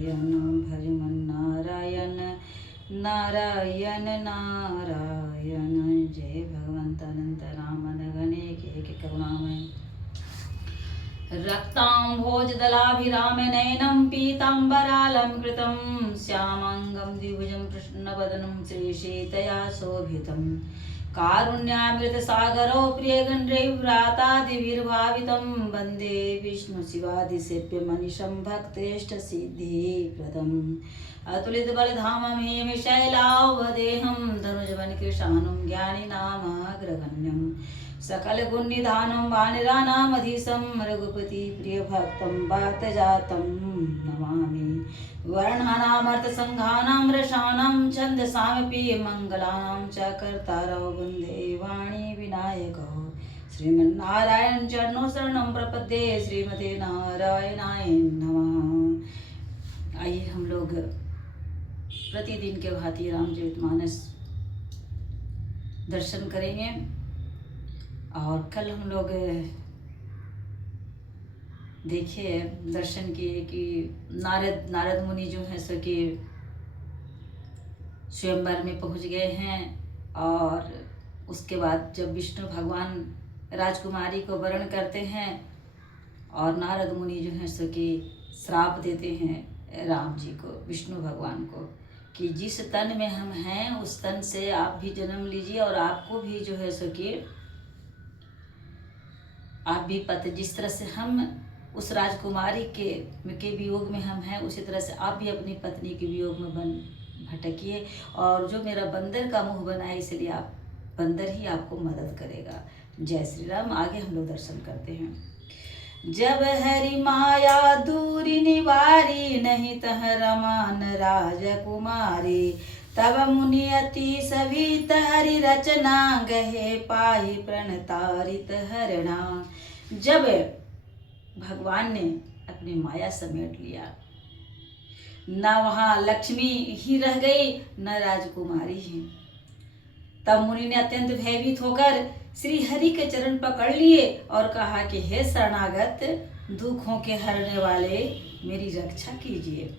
भजमन नारायण नारायण नारायण। जय भगवंत अनंत राम नगने के करुणामय। रक्ताम्भोजदलाभिराम नयनं पीताम्बरालंकृतं श्यामांगं द्विभुजं प्रसन्नवदनं श्रीशीतया शोभितं। कारुण्यामृतसागरो प्रियगण्डैर्व्रातादिभिर्भावितं वन्दे विष्णुशिवादिसेव्यमनिशं भक्तेष्टसिद्धिप्रदम्। अतुलितबलधामं हेमशैलावदेहं धनुजवनकृशानं ज्ञानिनामग्रगण्यं। सकलगुणनिधानं वानराणामधीशं रघुपति प्रियभक्तं वातजातं नमामि। वर्णानामर्थसङ्घानां रसानां छन्दसामपि मङ्गलानां च कर्तारौ वन्दे वाणी विनायकौ। श्रीमन्नारायण चरणौ शरणं प्रपद्ये श्रीमते नारायणाय नमः। आइए हम लोग प्रतिदिन के भांति रामचरितमानस दर्शन करेंगे। और कल हम लोग देखिए दर्शन किए कि नारद मुनि जो है सो कि स्वयंवर में पहुंच गए हैं। और उसके बाद जब विष्णु भगवान राजकुमारी को वरण करते हैं और नारद मुनि जो है सो कि श्राप देते हैं राम जी को, विष्णु भगवान को, कि जिस तन में हम हैं उस तन से आप भी जन्म लीजिए और आपको भी जो है सो कि आप भी पति, जिस तरह से हम उस राजकुमारी के वियोग में हम हैं उसी तरह से आप भी अपनी पत्नी के वियोग में भटकिए। और जो मेरा बंदर का मुंह बना है इसलिए आप बंदर ही आपको मदद करेगा। जय श्री राम। आगे हम लोग दर्शन करते हैं। जब हरि माया दूरी निवारी नहीं तह रमान राजकुमारी। तब मुनि अति सवित हरि रचना गहे पाहि प्रणतारित हरणा। जब भगवान ने अपनी माया समेट लिया, न वहाँ लक्ष्मी ही रह गई न राजकुमारी ही, तब मुनि ने अत्यंत भयभीत होकर श्री हरि के चरण पकड़ लिए और कहा कि हे शरणागत, दुखों के हरने वाले मेरी रक्षा कीजिए।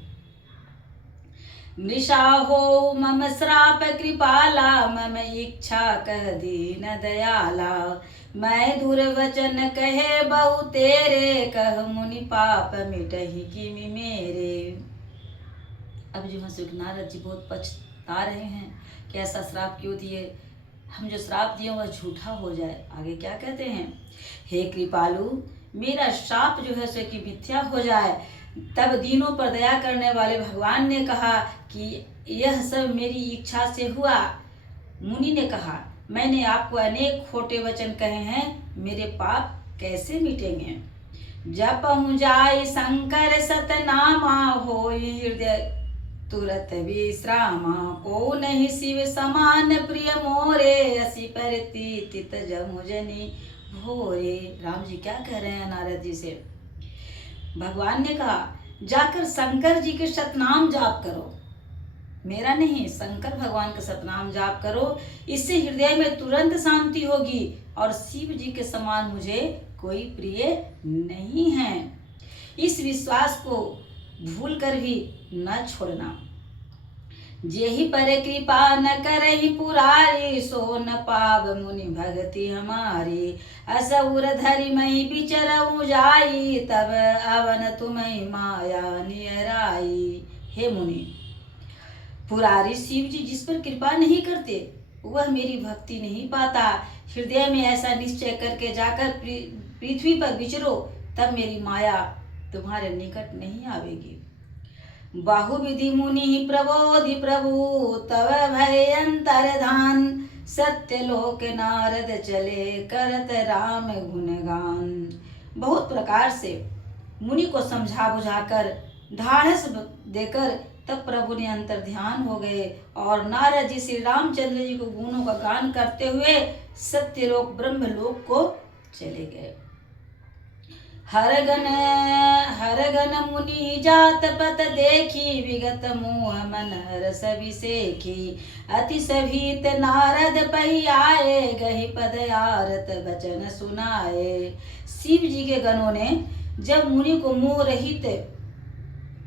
मृषा हो मम श्राप कृपाला, मम इच्छा कह दीन दयाला। मैं दुर्वचन कहे बहु तेरे, कह मुनि पाप मिटहि किमि मेरे। अब जो है नारद जी बहुत पछता रहे हैं कि ऐसा श्राप क्यों दिए, हम जो श्राप दिए वह झूठा हो जाए। आगे क्या कहते हैं, हे कृपालु, मेरा श्राप जो है सो कि मिथ्या हो जाए। तब दीनों पर दया करने वाले भगवान ने कहा कि यह सब मेरी इच्छा से हुआ। मुनि ने कहा, मैंने आपको अनेक खोटे वचन कहे हैं, मेरे पाप कैसे मिटेंगे। जपहु जाय शंकर सतनामा, होई हृदय तुरत विश्रामा। को नहीं शिव समान प्रिय मोरे, असी परितीत जमुजनी भोरे। राम जी क्या कह रहे हैं नारद जी से। भगवान ने कहा, जाकर शंकर जी के सतनाम जाप करो, मेरा नहीं, शंकर भगवान का सतनाम जाप करो। इससे हृदय में तुरंत शांति होगी और शिव जी के समान मुझे कोई प्रिय नहीं है। इस विश्वास को भूल कर भी न छोड़ना। जेहि पर कृपा न करहि पुरारी, सो न पाव मुनि भगति हमारी। असुर धरि मई बिचरऊ जाई, तब अवन तुम्हें माया नियराई। हे मुनि, पुरारी शिव जी जिस पर कृपा नहीं करते वह मेरी भक्ति नहीं पाता। हृदय में ऐसा निश्चय करके जाकर पृथ्वी पर विचरो, तब मेरी माया तुम्हारे निकट नहीं आवेगी। बाहुविधि मुनि प्रबोधि प्रभु, तब भय अंतर्धान। सत्यलोक नारद चले करत राम गुणगान। बहुत प्रकार से मुनि को समझा बुझाकर ढाढ़स देकर तब प्रभु ने अंतर ध्यान हो गए और नारद जी श्री रामचंद्र जी को गुणों का गान करते हुए सत्यलोक ब्रह्मलोक को चले गए। हरगन मुनि जात पत देखी, विगत मोह मन रस विसेखी। अति सभीत नारद पही आए, गहि पद आरत वचन सुनाए। शिव जी के गणों ने जब मुनि को मोह रहित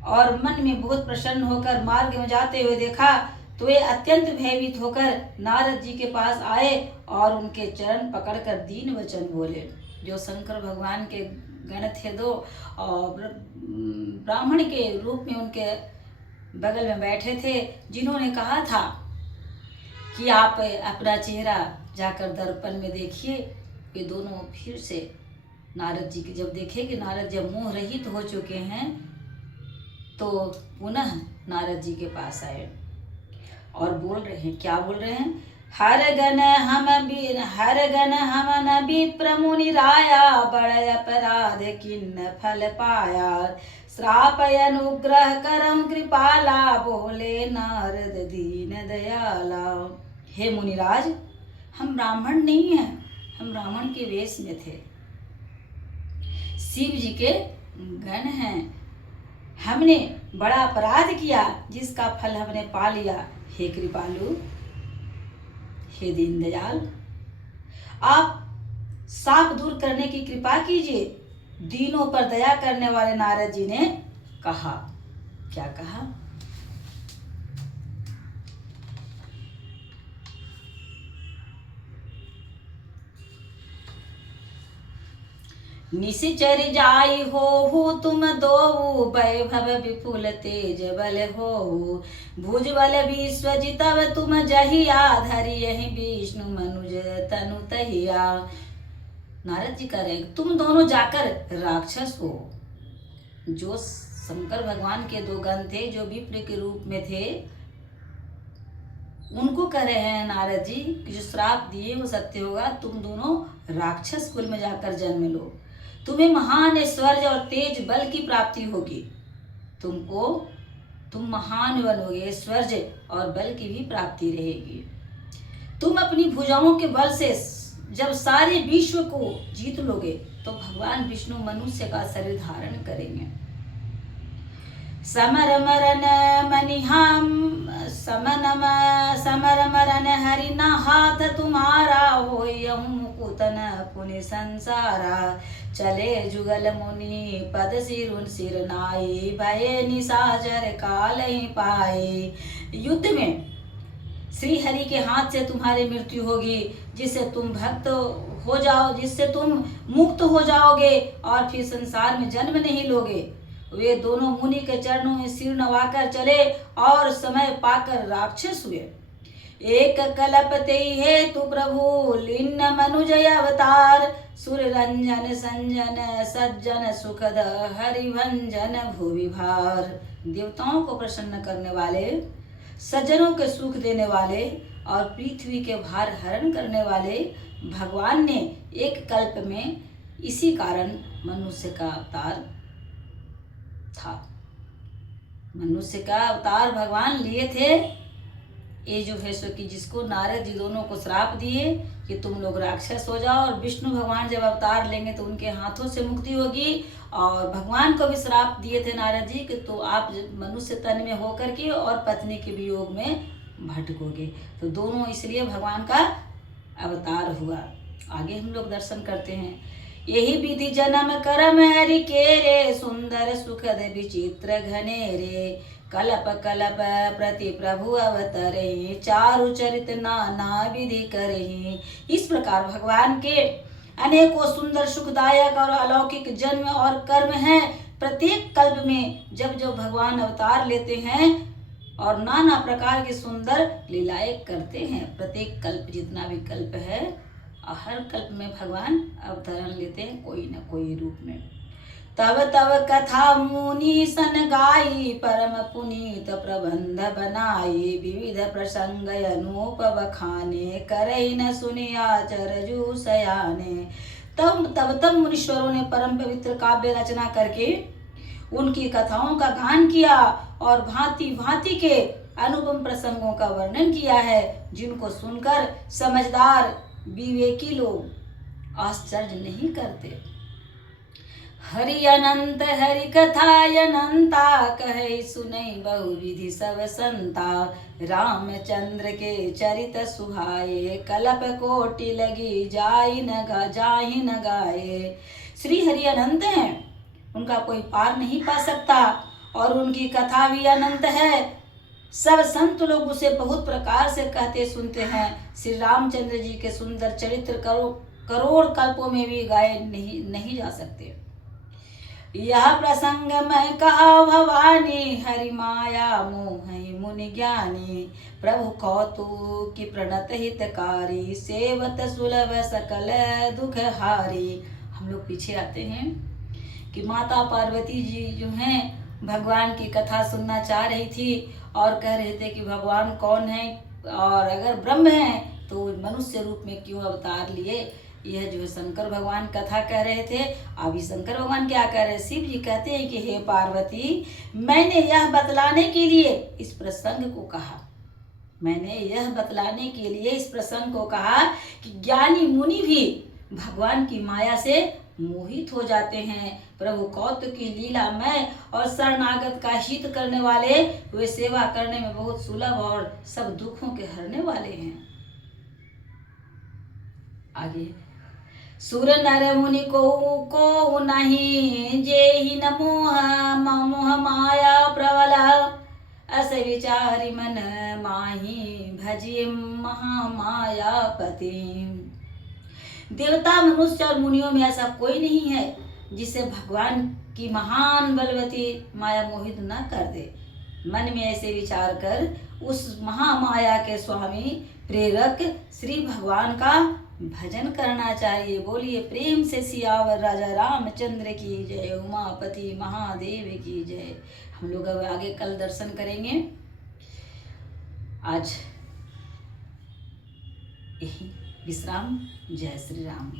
और मन में बहुत प्रसन्न होकर मार्ग में जाते हुए देखा तो वे अत्यंत भयभीत होकर नारद जी के पास आए और उनके चरण पकड़कर दीन वचन बोले। जो शंकर भगवान के गण थे दो और ब्राह्मण के रूप में उनके बगल में बैठे थे, जिन्होंने कहा था कि आप अपना चेहरा जाकर दर्पण में देखिए। वे दोनों फिर से नारद जी के जब देखे कि नारद जब मोह रहित हो चुके हैं तो पुनः नारद जी के पास आए और बोल रहे हैं, क्या बोल रहे हैं? हर गण हम न विप्र मुनि राया, बड़ अपराध किन्न फल पाया, श्राप अनुग्रह करम कृपाला, बोले नारद दीन दयाला। हे मुनिराज, हम ब्राह्मण नहीं हैं, हम ब्राह्मण के वेश में थे, शिव जी के गण हैं। हमने बड़ा अपराध किया जिसका फल हमने पा लिया। हे कृपालु, हे दीन दयाल, आप साप दूर करने की कृपा कीजिए। दीनों पर दया करने वाले नारद जी ने कहा। क्या कहा? निशिचर जाई हो तुम दो, वैभव विपुल तेज बल हो, भुज बल विश्वजितव तुम जहिया, धरि यही विष्णु मनुज तनु तहिया। नारद जी कह रहे तुम दोनों जाकर राक्षस हो। जो शंकर भगवान के दो गण थे जो विप्र के रूप में थे, उनको कह रहे हैं नारद जी कि जो श्राप दिए वो सत्य होगा। तुम दोनों राक्षस कुल में जाकर जन्म लो, तुम्हें महान ऐश्वर्य और तेज बल की प्राप्ति होगी। तुम महान बनोगे, ऐश्वर्य और बल की भी प्राप्ति रहेगी। तुम अपनी भुजाओं के बल से जब सारे विश्व को जीत लोगे तो भगवान विष्णु मनुष्य का शरीर धारण करेंगे। समर मरन हरि न हाथ तुम्हारा, हो मुकुतन पुनि संसारा, चले जुगल मुनि पद सिर नाई, भये निशाचर काल ही पाए। युद्ध में श्री हरि के हाथ से तुम्हारी मृत्यु होगी, जिससे तुम भक्त हो जाओ, जिससे तुम मुक्त हो जाओगे और फिर संसार में जन्म नहीं लोगे। वे दोनों मुनि के चरणों में सिर नवाकर चले और समय पाकर राक्षस हुए। एक कल्प ते हेतु प्रभु लीन मनुजय अवतार, सुर रंजन संजन सज्जन सुखद हरिभंजन भुवि भार। देवताओं को प्रसन्न करने वाले, सज्जनों के सुख देने वाले और पृथ्वी के भार हरण करने वाले भगवान ने एक कल्प में इसी कारण मनुष्य का अवतार था। मनुष्य का अवतार भगवान लिए थे। ये जो है सो कि जिसको नारद जी दोनों को श्राप दिए कि तुम लोग राक्षस हो जाओ, और विष्णु भगवान जब अवतार लेंगे तो उनके हाथों से मुक्ति होगी। और भगवान को भी श्राप दिए थे नारद जी कि तो आप मनुष्य तन में होकर के और पत्नी के वियोग में भटकोगे। तो दोनों इसलिए भगवान का अवतार हुआ। आगे हम लोग दर्शन करते हैं। यही विधि जन्म करम हरि के रे, सुंदर सुखद विचित्र घनेरे, कलप कलप प्रति प्रभु अवतरे, चारु चरित नाना विधि करहि। इस प्रकार भगवान के अनेकों सुंदर सुखदायक और अलौकिक जन्म और कर्म हैं। प्रत्येक कल्प में जब जब भगवान अवतार लेते हैं और नाना प्रकार की सुंदर लीलाएं करते हैं। प्रत्येक कल्प, जितना भी कल्प है, हर कल्प में भगवान अवतरण लेते हैं कोई न कोई रूप में। तब तब कथा मुनि सन गाई, परम पुनीत प्रबंध बनाई, विविध प्रसंग अनूप बखाने, करई न सुनिया चरजू सयाने। तब मुनीश्वरों ने परम पवित्र काव्य रचना करके उनकी कथाओं का गान किया और भांति भांति के अनुपम प्रसंगों का वर्णन किया है, जिनको सुनकर समझदार विवेकी लोग आश्चर्य नहीं करते। हरि अनंत हरि कथा अनंता, कहे सुनई बहुविधि सब संता, रामचंद्र के चरित सुहाए, कल्प कोटि लगी जाहि न गाए। श्री हरि अनंत हैं, उनका कोई पार नहीं पा सकता और उनकी कथा भी अनंत है। सब संत लोग उसे बहुत प्रकार से कहते सुनते हैं। श्री रामचंद्र जी के सुंदर चरित्र करोड़ कल्पों में भी गाए नहीं जा सकते। यह प्रसंग मैं कहा भवानी, हरि माया मोह मुनि ज्ञानी। प्रभु कौतुक की प्रणत हितकारी, सेवत सुलभ सकल दुख हारी। हम लोग पीछे आते हैं कि माता पार्वती जी जो हैं भगवान की कथा सुनना चाह रही थी और कह रहे थे कि भगवान कौन है, और अगर ब्रह्म है तो मनुष्य रूप में क्यों अवतार लिए। यह जो है शंकर भगवान कथा कह रहे थे। अभी शंकर भगवान क्या कह रहे हैं, शिव जी कहते हैं कि हे पार्वती, मैंने यह बतलाने के लिए इस प्रसंग को कहा, मैंने यह बतलाने के लिए इस प्रसंग को कहा कि ज्ञानी मुनि भी भगवान की माया से मोहित हो जाते हैं। प्रभु कौतुक की लीला में और शरणागत का हित करने वाले, वे सेवा करने में बहुत सुलभ और सब दुखों के हरने वाले हैं। आगे, सुर नर मुनि को नहीं, जे ही न मोह माया प्रबला। अस विचारी मन माही, भजी महामायापति। देवता मनुष्य और मुनियों में ऐसा कोई नहीं है जिसे भगवान की महान बलवती माया मोहित न कर दे। मन में ऐसे विचार कर उस महामाया के स्वामी प्रेरक श्री भगवान का भजन करना चाहिए। बोलिए प्रेम से सियावर राजा रामचंद्र की जय, उमापति महादेव की जय। हम लोग अब आगे कल दर्शन करेंगे। आज यही विश्राम। जय श्री राम।